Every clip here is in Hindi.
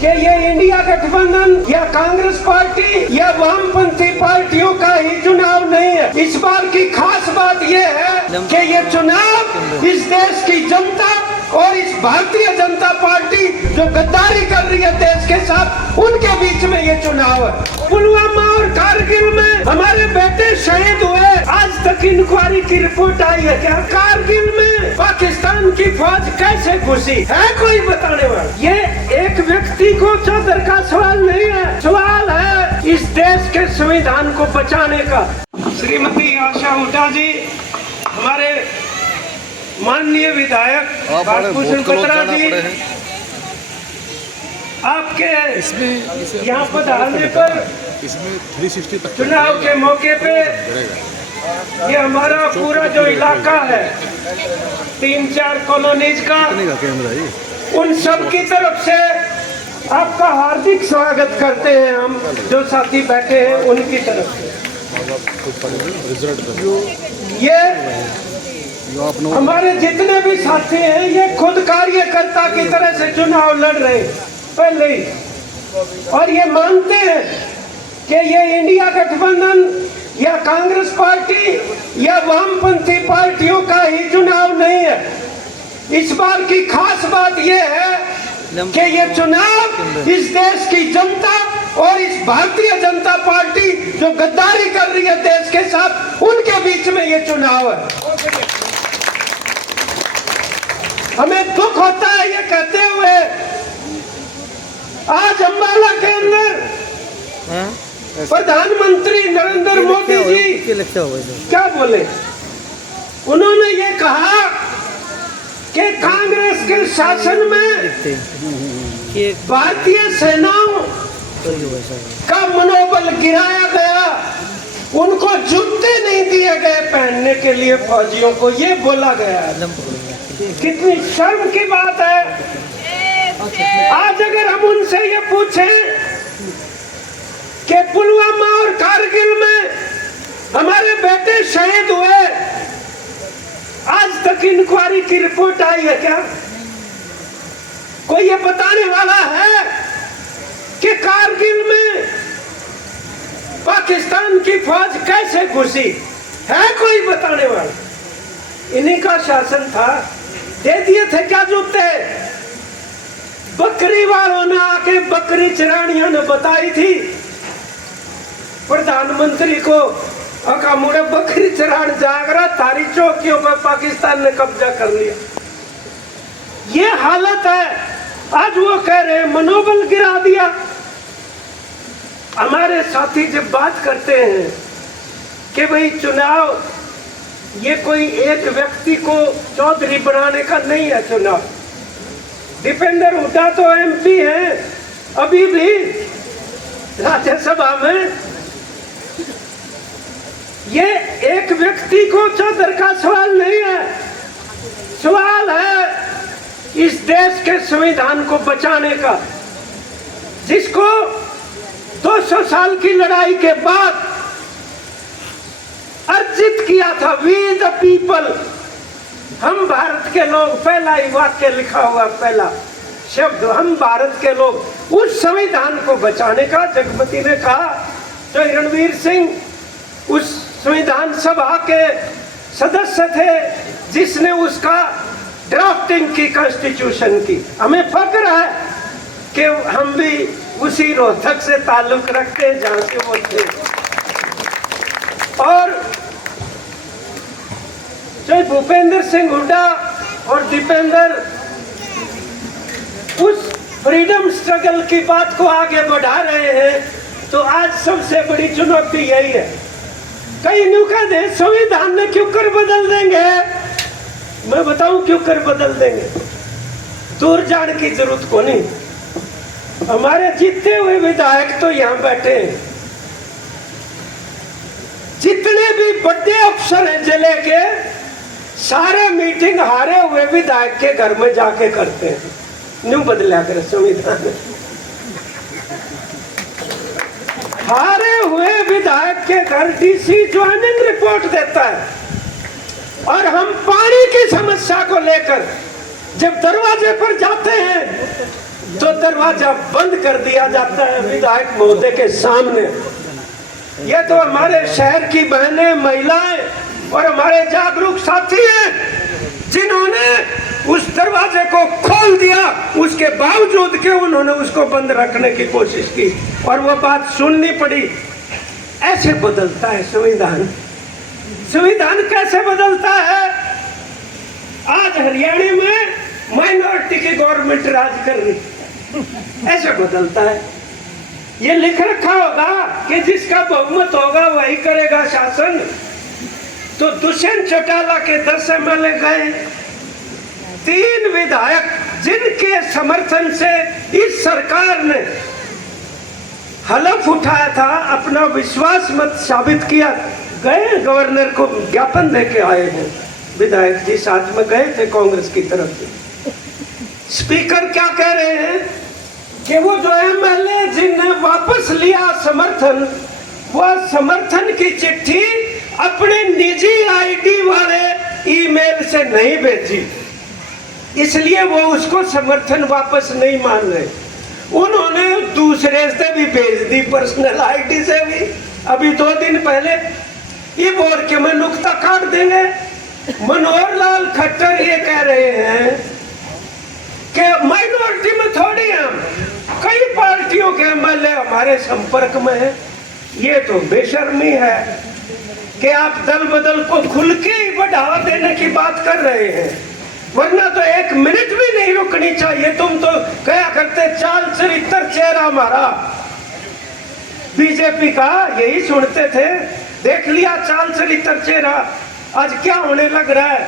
कि ये इंडिया गठबंधन या कांग्रेस पार्टी या वामपंथी पार्टियों का ही चुनाव नहीं है। इस बार की खास बात ये है कि ये चुनाव इस देश की जनता और इस भारतीय जनता पार्टी जो गद्दारी कर रही है देश के साथ, उनके बीच में ये चुनाव है। पुलवामा और कारगिल में हमारे बेटे शहीद हुए, आज तक इंक्वायरी की रिपोर्ट आई है क्या? कारगिल में पाकिस्तान की फौज कैसे घुसी है, कोई बताने वाला? ये एक व्यक्ति को चौधर का सवाल नहीं है, सवाल है इस देश के संविधान को बचाने का। श्रीमती आशा हुड्डा जी, हमारे माननीय विधायक भारतभूषण बत्रा जी, आपके यहाँ पधारने पर इसमें 360 तक चुनाव के मौके पे ये हमारा पूरा जो इलाका है 3-4 कॉलोनीज का, उन सब की तरफ से आपका हार्दिक स्वागत करते हैं हम, जो साथी बैठे हैं उनकी तरफ से। ये हमारे जितने भी साथी हैं ये खुद कार्यकर्ता की तरह से चुनाव लड़ रहे हैं पहले ही, और ये मानते हैं कि ये इंडिया गठबंधन या कांग्रेस पार्टी या वामपंथी पार्टियों का ही चुनाव नहीं है। इस बार की खास बात ये है कि ये चुनाव इस देश की जनता और इस भारतीय जनता पार्टी जो गद्दारी कर रही है देश के साथ, उनके बीच में ये चुनाव है। हमें दुख होता है ये कहते हुए, आज अम्बाला के अंदर प्रधानमंत्री नरेंद्र मोदी जी क्या बोले? उन्होंने ये कहा कि कांग्रेस के शासन में भारतीय सेनाओं का मनोबल गिराया गया, उनको जूते नहीं दिए गए पहनने के लिए फौजियों को, ये बोला गया। कितनी शर्म की बात है। आज अगर हम उनसे ये पूछें कि पुलवामा और कारगिल में हमारे बेटे शहीद हुए, आज तक इंक्वायरी की रिपोर्ट आई है क्या? कोई ये बताने वाला है कि कारगिल में पाकिस्तान की फौज कैसे घुसी है? कोई बताने वाला? इन्हीं का शासन था, दे दिए थे क्या जूते? बकरी वालों ने आके, बकरी चरानियों ने बताई थी प्रधानमंत्री को, अका मुड़े बकरी चरान जाग रहा, थारी चौकियों पर पाकिस्तान ने कब्जा कर लिया। ये हालत है। आज वो कह रहे मनोबल गिरा दिया। हमारे साथी जब बात करते हैं कि भाई चुनाव ये कोई एक व्यक्ति को चौधरी बनाने का नहीं है चुनाव। दीपेंद्र हुड्डा तो एमपी हैं अभी भी राज्यसभा में। ये एक व्यक्ति को चौधर का सवाल नहीं है, सवाल है इस देश के संविधान को बचाने का, जिसको 200 साल की लड़ाई के बाद अर्जित किया था। वी द पीपल, हम भारत के लोग, पहला ही वाक्य लिखा हुआ, पहला शब्द, हम भारत के लोग। उस संविधान को बचाने का जगमती ने कहा, जो रणवीर सिंह उस संविधान सभा के सदस्य थे जिसने उसका ड्राफ्टिंग की, कॉन्स्टिट्यूशन की। हमें फक्र है कि हम भी उसी रोहतक से ताल्लुक रखते हैं जहां से वो थे। और जो भूपेंद्र सिंह हुड्डा और दीपेंद्र उस फ्रीडम स्ट्रगल की बात को आगे बढ़ा रहे हैं, तो आज सबसे बड़ी चुनौती यही है। कई न्यू कह दे संविधान ने क्यों कर बदल देंगे, मैं बताऊं क्यों कर बदल देंगे। दूर जाने की जरूरत को नहीं, हमारे जीते हुए विधायक तो यहाँ बैठे हैं। जितने भी बड़े अफसर हैं जिले के, सारे मीटिंग हारे हुए विधायक के घर में जाके करते हैं। न्यू बदला कर संविधान, हारे हुए विधायक के घर डीसी ज्वाइनिंग रिपोर्ट देता है। और हम पानी की समस्या को लेकर जब दरवाजे पर जाते हैं तो दरवाजा बंद कर दिया जाता है विधायक महोदय के सामने। ये तो हमारे शहर की बहनें, महिलाएं और हमारे जागरूक साथी हैं जिन्होंने उस दरवाजे को खोल दिया, उसके बावजूद के उन्होंने उसको बंद रखने की कोशिश की और वो बात सुननी पड़ी। ऐसे बदलता है संविधान। संविधान कैसे बदलता है? आज हरियाणा में माइनॉरिटी की गवर्नमेंट राज कर रही, ऐसे बदलता है। ये लिख रखा होगा कि जिसका बहुमत होगा वही करेगा शासन। तो दुष्यंत चौटाला के 10 MLA गए, 3 विधायक जिनके समर्थन से इस सरकार ने हलफ उठाया था, अपना विश्वास मत साबित किया, गए गवर्नर को ज्ञापन देके आए हैं। विधायक जी साथ में गए थे कांग्रेस की तरफ से। स्पीकर क्या कह रहे हैं कि वो जो MLA जिनने वापस लिया समर्थन, वह समर्थन की चिट्ठी अपने निजी ID वाले ईमेल से नहीं भेजी, इसलिए वो उसको समर्थन वापस नहीं मान रहे। उन्होंने दूसरे से भी भेज दी, पर्सनल ID से भी। अभी 2 दिन पहले ये बोल के मैं नुक्ता काट देंगे। मनोहर लाल खट्टर ये कह रहे हैं कि माइनॉरिटी में थोड़ी हम, कई पार्टियों के MLA हमारे संपर्क में है। ये तो बेशर्मी है कि आप दल बदल को खुल के ही बढ़ावा देने की बात कर रहे हैं, वरना तो 1 मिनट भी नहीं रुकनी चाहिए। तुम तो कहा करते चाल चरित्र चेहरा हमारा, बीजेपी का यही सुनते थे। देख लिया चाल चरित्र चेहरा, आज क्या होने लग रहा है।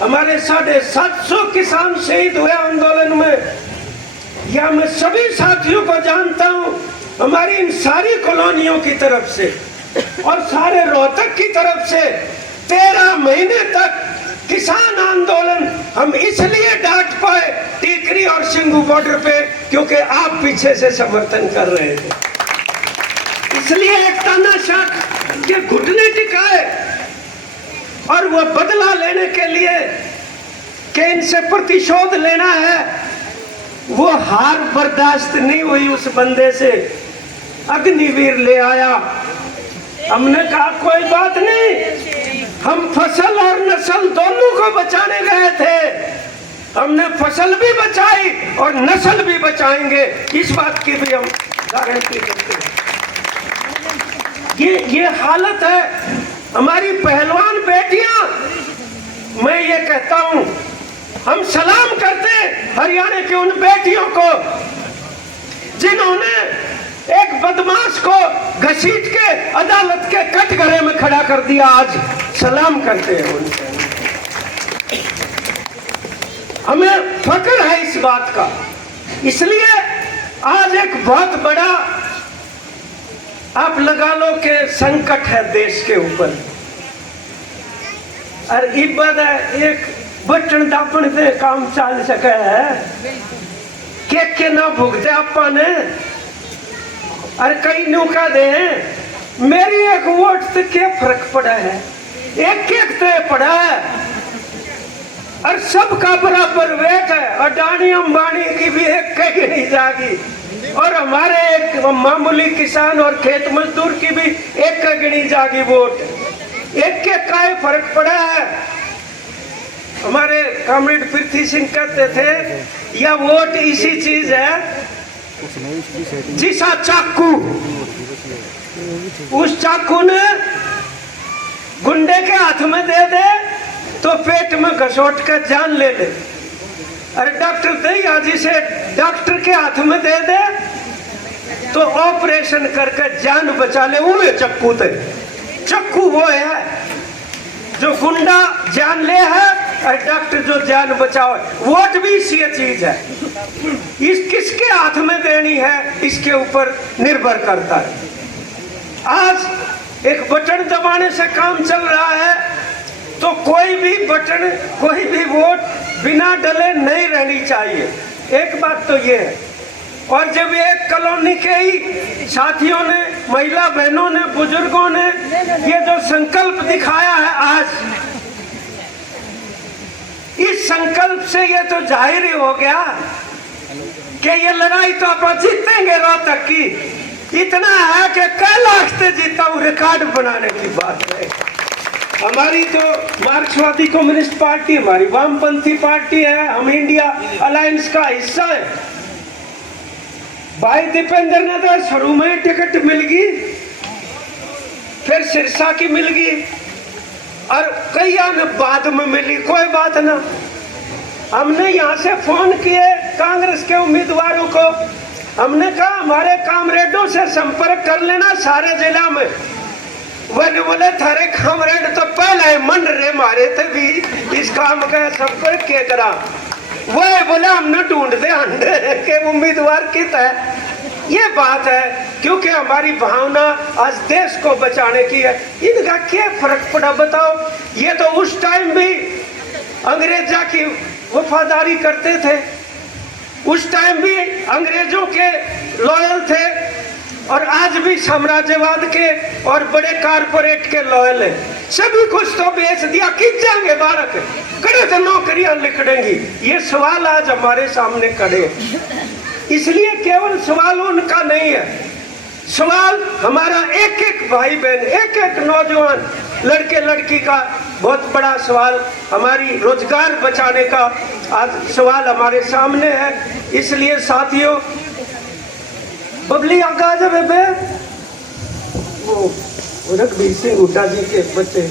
हमारे 750 किसान शहीद हुए आंदोलन में, या मैं सभी साथियों को जानता हूं, हमारी इन सारी कॉलोनियों की तरफ से और सारे रोहतक की तरफ से 13 महीने तक किसान आंदोलन हम इसलिए डांट पाए टीकरी और सिंगू बॉर्डर पे, क्योंकि आप पीछे से समर्थन कर रहे थे। इसलिए एक तानाशाह के घुटने टिकाए और वो बदला लेने के लिए कि इनसे प्रतिशोध लेना है, वो हार बर्दाश्त नहीं हुई उस बंदे से, अग्निवीर ले आया। हमने कहा कोई बात नहीं, हम फसल और नस्ल दोनों को बचाने गए थे, हमने फसल भी बचाई और नस्ल भी बचाएंगे, इस बात की भी हम गारंटी करते हैं। ये हालत है हमारी पहलवान बेटियां। मैं ये कहता हूं, हम सलाम करते हरियाणा की उन बेटियों को जिन्होंने एक बदमाश को घसीट के अदालत के कटघरे में खड़ा कर दिया। आज सलाम करते हैं उनसे। हमें फक्र है इस बात का। इसलिए आज एक बहुत बड़ा आप लगा लो कि संकट है देश के ऊपर। और इबादत एक बटन दापण से काम चल सके है के ना भुगते आपा ने। और कई नौका दे मेरी एक वोट से क्या फर्क पड़ा है, एक तो पड़ा है और सबका बराबर वेट है। अडानी अंबानी की भी एक कहीं नहीं जागी और हमारे एक मामूली किसान और खेत मजदूर की भी एक कहीं जागी वोट। एक का फर्क पड़ा है। हमारे कॉमरेड पृथ्वी सिंह कहते थे यह वोट इसी चीज है जिसा चाकू, उस चाकू ने गुंडे के हाथ में दे दे तो पेट में घसोट कर जान ले ले। अरे डॉक्टर दया जिसे डॉक्टर के हाथ में दे दे तो ऑपरेशन करके जान बचा ले। वो चक्कू थे, चक्कू वो है जो गुंडा जान ले है और डॉक्टर जो जान बचाओ। वोट भी इसी चीज है, इस किसके हाथ में देनी है इसके ऊपर निर्भर करता है। आज एक बटन दबाने से काम चल रहा है, तो कोई भी बटन, कोई भी वोट बिना डले नहीं रहनी चाहिए। एक बात तो ये है। और जब एक कॉलोनी के ही साथियों ने, महिला बहनों ने, बुजुर्गों ने ये जो संकल्प दिखाया है आज, इस संकल्प से ये तो जाहिर ही हो गया कि ये लड़ाई तो आप जीतेंगे रोहतक की, इतना है कि कई लाख से जीता हूं, रिकॉर्ड बनाने की बात है। हमारी तो मार्क्सवादी कम्युनिस्ट पार्टी हमारी वामपंथी पार्टी है, हम इंडिया अलायंस का हिस्सा है। भाई दीपेंद्र ने तो शुरू में टिकट मिल गई, फिर सिरसा की मिल गई और कई ने बाद में मिली, कोई बात ना। हमने यहाँ से फोन किए कांग्रेस के उम्मीदवारों को, हमने कहा हमारे कामरेडों से संपर्क कर लेना सारे जिला में। वो बोले थारे कामरेड तो पहले मन रहे मारे थे भी इस काम का संपर्क के करा। वो बोले हमने ढूंढ दे अंडे के उम्मीदवार कित है। ये बात है क्योंकि हमारी भावना आज देश को बचाने की है। इनका क्या फर्क पड़ा बताओ? ये तो उस टाइम भी अंग्रेजा की वफादारी करते थे, उस टाइम भी अंग्रेजों के लॉयल थे और आज भी साम्राज्यवाद के और बड़े कारपोरेट के लॉयल है। सभी कुछ तो बेच दिया, किस जाएंगे बालक, करे तो नौकरियां लिखड़ेंगी। ये सवाल आज हमारे सामने खड़े, इसलिए केवल सवाल उनका नहीं है, सवाल हमारा एक एक भाई बहन, एक एक नौजवान लड़के लड़की का बहुत बड़ा सवाल, हमारी रोजगार बचाने का आज सवाल हमारे सामने है। इसलिए साथियों, बबली आगा जब वो रघुवीर सिंह हुड्डा जी के बच्चे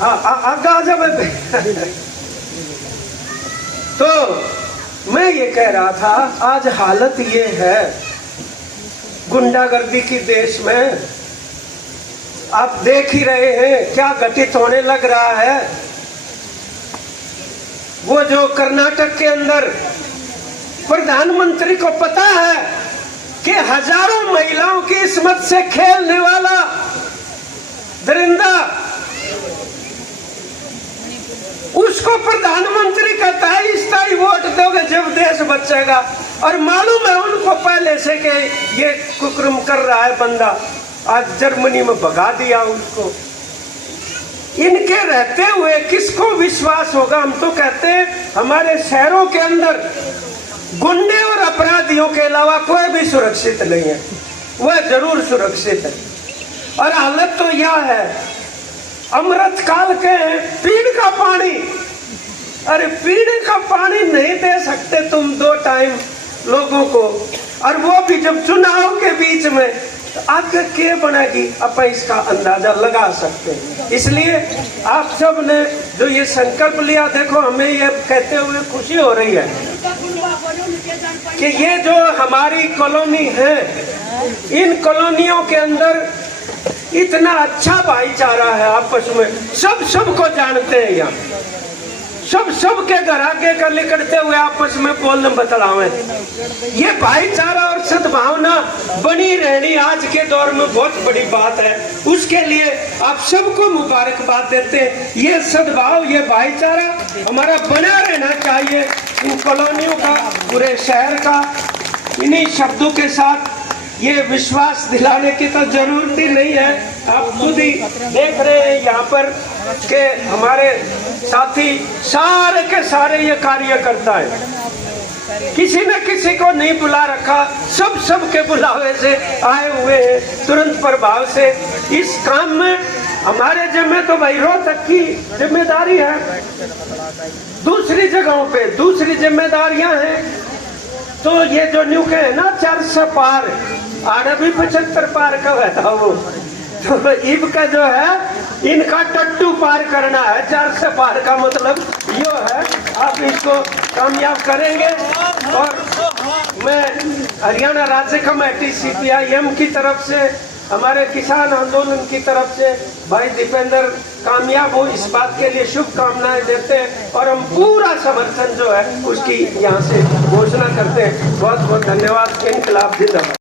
आगा जब तो मैं ये कह रहा था, आज हालत ये है गुंडागर्दी की देश में, आप देख ही रहे हैं क्या घटित होने लग रहा है। वो जो कर्नाटक के अंदर प्रधानमंत्री को पता है कि हजारों महिलाओं की किस्मत से खेलने वाला दरिंदा, उसको प्रधानमंत्री कहता है इस ताई वोट दोगे जब देश बचेगा। और मालूम है उनको पहले से कि ये कुकर्म कर रहा है बंदा, आज जर्मनी में भगा दिया उसको। इनके रहते हुए किसको विश्वास होगा? हम तो कहते हैं हमारे शहरों के अंदर गुंडे और अपराधियों के अलावा कोई भी सुरक्षित नहीं है, वह जरूर सुरक्षित है। और हालत तो यह है, अमृत काल के पीने का पानी, अरे पीने का पानी नहीं दे सकते तुम 2 टाइम लोगों को, और वो भी जब चुनाव के बीच में, तो आगे क्या बनेगी आप इसका अंदाजा लगा सकते हैं। इसलिए आप सब ने जो ये संकल्प लिया, देखो हमें ये कहते हुए खुशी हो रही है कि ये जो हमारी कॉलोनी है, इन कॉलोनियों के अंदर इतना अच्छा भाईचारा है आपस में, सब सबको जानते हैं, यहाँ सब के घर आगे कर लिखते हुए आपस में बोलने बतलावे। ये भाईचारा और सद्भावना बनी रहनी आज के दौर में बहुत बड़ी बात है, उसके लिए आप सबको मुबारकबाद देते हैं। ये सद्भाव, ये भाईचारा हमारा बना रहना चाहिए इन कॉलोनियों का, पूरे शहर का। इन्हीं शब्दों के साथ ये विश्वास दिलाने की तो जरूरत ही नहीं है, आप खुद ही देख रहे हैं यहाँ पर कि हमारे साथी सारे के सारे ये कार्य करता है, किसी ने किसी को नहीं बुला रखा, सब के बुलावे से आए हुए हैं तुरंत प्रभाव से इस काम में। हमारे जिम्मे तो भाई रोहतक की जिम्मेदारी है, दूसरी जगहों पे दूसरी जिम्मेदारियां हैं। तो ये जो न्यू के है ना 400 पार, आड़ा भी 75 पार का था वो, तो इब का जो है इनका टट्टू पार करना है, 400 पार का मतलब यो है। आप इसको कामयाब करेंगे। और मैं हरियाणा राज्य कमेटी CPIM की तरफ से, हमारे किसान आंदोलन की तरफ से भाई दीपेंद्र कामयाब हो इस बात के लिए शुभकामनाएं देते हैं और हम पूरा समर्थन जो है उसकी यहाँ से घोषणा करते हैं। बहुत बहुत धन्यवाद। इनकलाब जिंदाबाद।